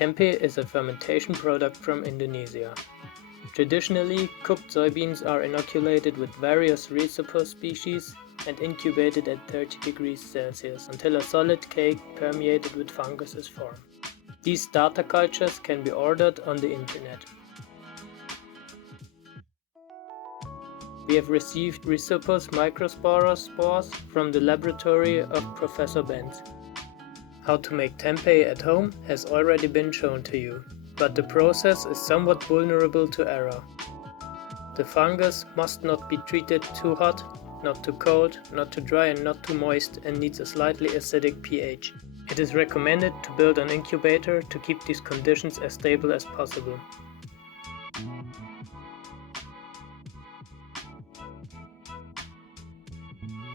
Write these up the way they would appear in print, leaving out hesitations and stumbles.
Tempeh is a fermentation product from Indonesia. Traditionally, cooked soybeans are inoculated with various rhizopus species and incubated at 30 degrees Celsius until a solid cake permeated with fungus is formed. These starter cultures can be ordered on the internet. We have received Rhizopus microsporus spores from the laboratory of Professor Benz. How to make tempeh at home has already been shown to you, but the process is somewhat vulnerable to error. The fungus must not be treated too hot, not too cold, not too dry and not too moist, and needs a slightly acidic pH. It is recommended to build an incubator to keep these conditions as stable as possible.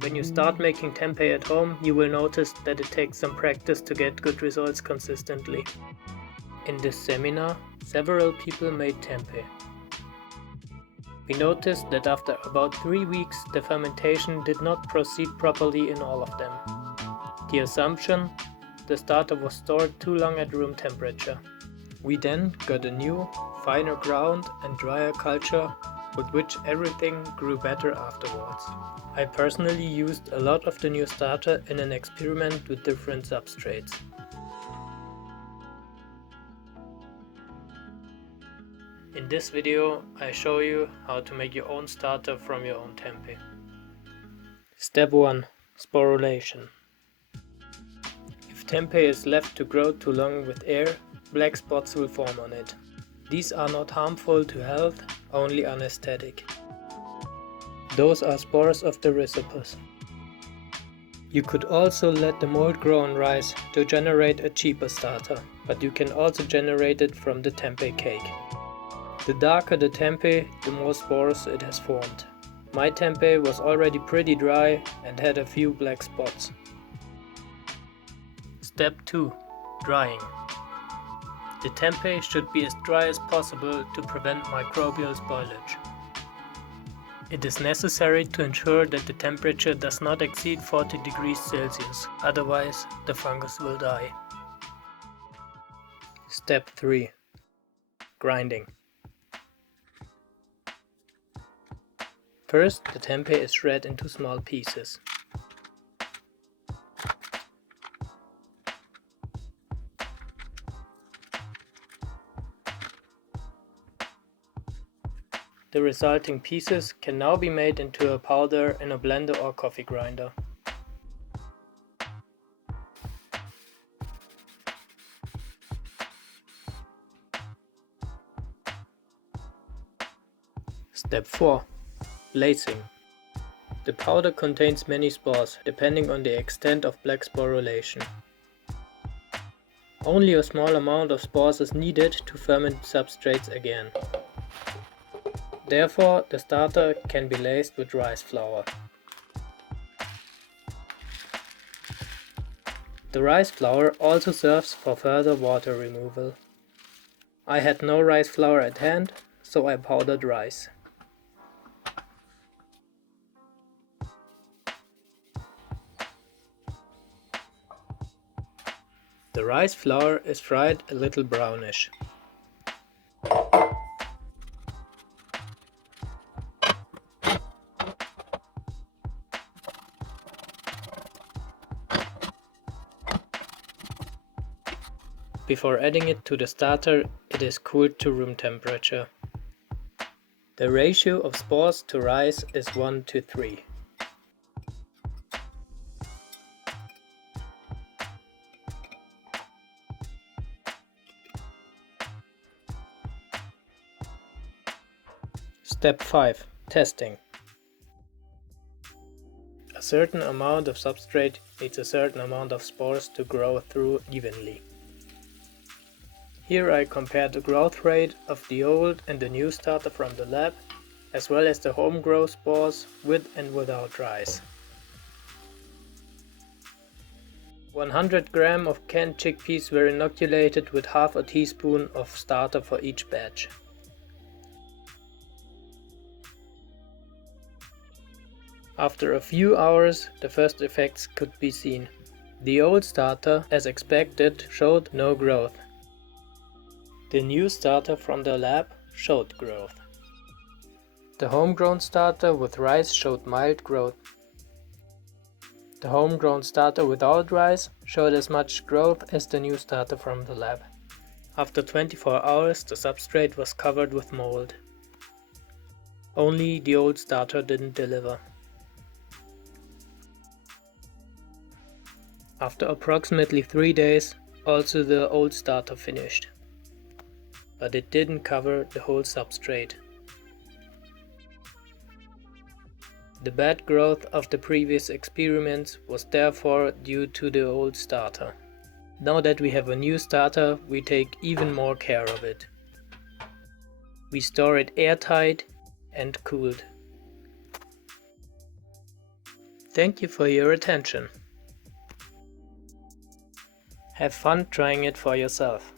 When you start making tempeh at home, you will notice that it takes some practice to get good results consistently. In this seminar, several people made tempeh. We noticed that after about 3 weeks the fermentation did not proceed properly in all of them. The assumption: the starter was stored too long at room temperature. We then got a new, finer ground and drier culture with which everything grew better afterwards. I personally used a lot of the new starter in an experiment with different substrates. In this video I show you how to make your own starter from your own tempeh. Step 1. Sporulation. If tempeh is left to grow too long with air, black spots will form on it. These are not harmful to health, only anesthetic. Those are spores of the rhizopus. You could also let the mold grow on rice to generate a cheaper starter, but you can also generate it from the tempeh cake. The darker the tempeh, the more spores it has formed. My tempeh was already pretty dry and had a few black spots. Step 2. Drying. The tempeh should be as dry as possible to prevent microbial spoilage. It is necessary to ensure that the temperature does not exceed 40 degrees Celsius, otherwise the fungus will die. Step 3. Grinding. First, the tempeh is shred into small pieces. The resulting pieces can now be made into a powder in a blender or coffee grinder. Step 4. Lacing. The powder contains many spores, depending on the extent of black sporulation. Only a small amount of spores is needed to ferment substrates again. Therefore, the starter can be laced with rice flour. The rice flour also serves for further water removal. I had no rice flour at hand, so I powdered rice. The rice flour is fried a little brownish. Before adding it to the starter, it is cooled to room temperature. The ratio of spores to rice is 1 to 3. Step 5. Testing. A certain amount of substrate needs a certain amount of spores to grow through evenly. Here I compared the growth rate of the old and the new starter from the lab, as well as the home grow spores with and without rice. 100 grams of canned chickpeas were inoculated with half a teaspoon of starter for each batch. After a few hours, the first effects could be seen. The old starter, as expected, showed no growth. The new starter from the lab showed growth. The homegrown starter with rice showed mild growth. The homegrown starter without rice showed as much growth as the new starter from the lab. After 24 hours, the substrate was covered with mold. Only the old starter didn't deliver. After approximately 3 days, also the old starter finished. But it didn't cover the whole substrate. The bad growth of the previous experiments was therefore due to the old starter. Now that we have a new starter, we take even more care of it. We store it airtight and cooled. Thank you for your attention. Have fun trying it for yourself.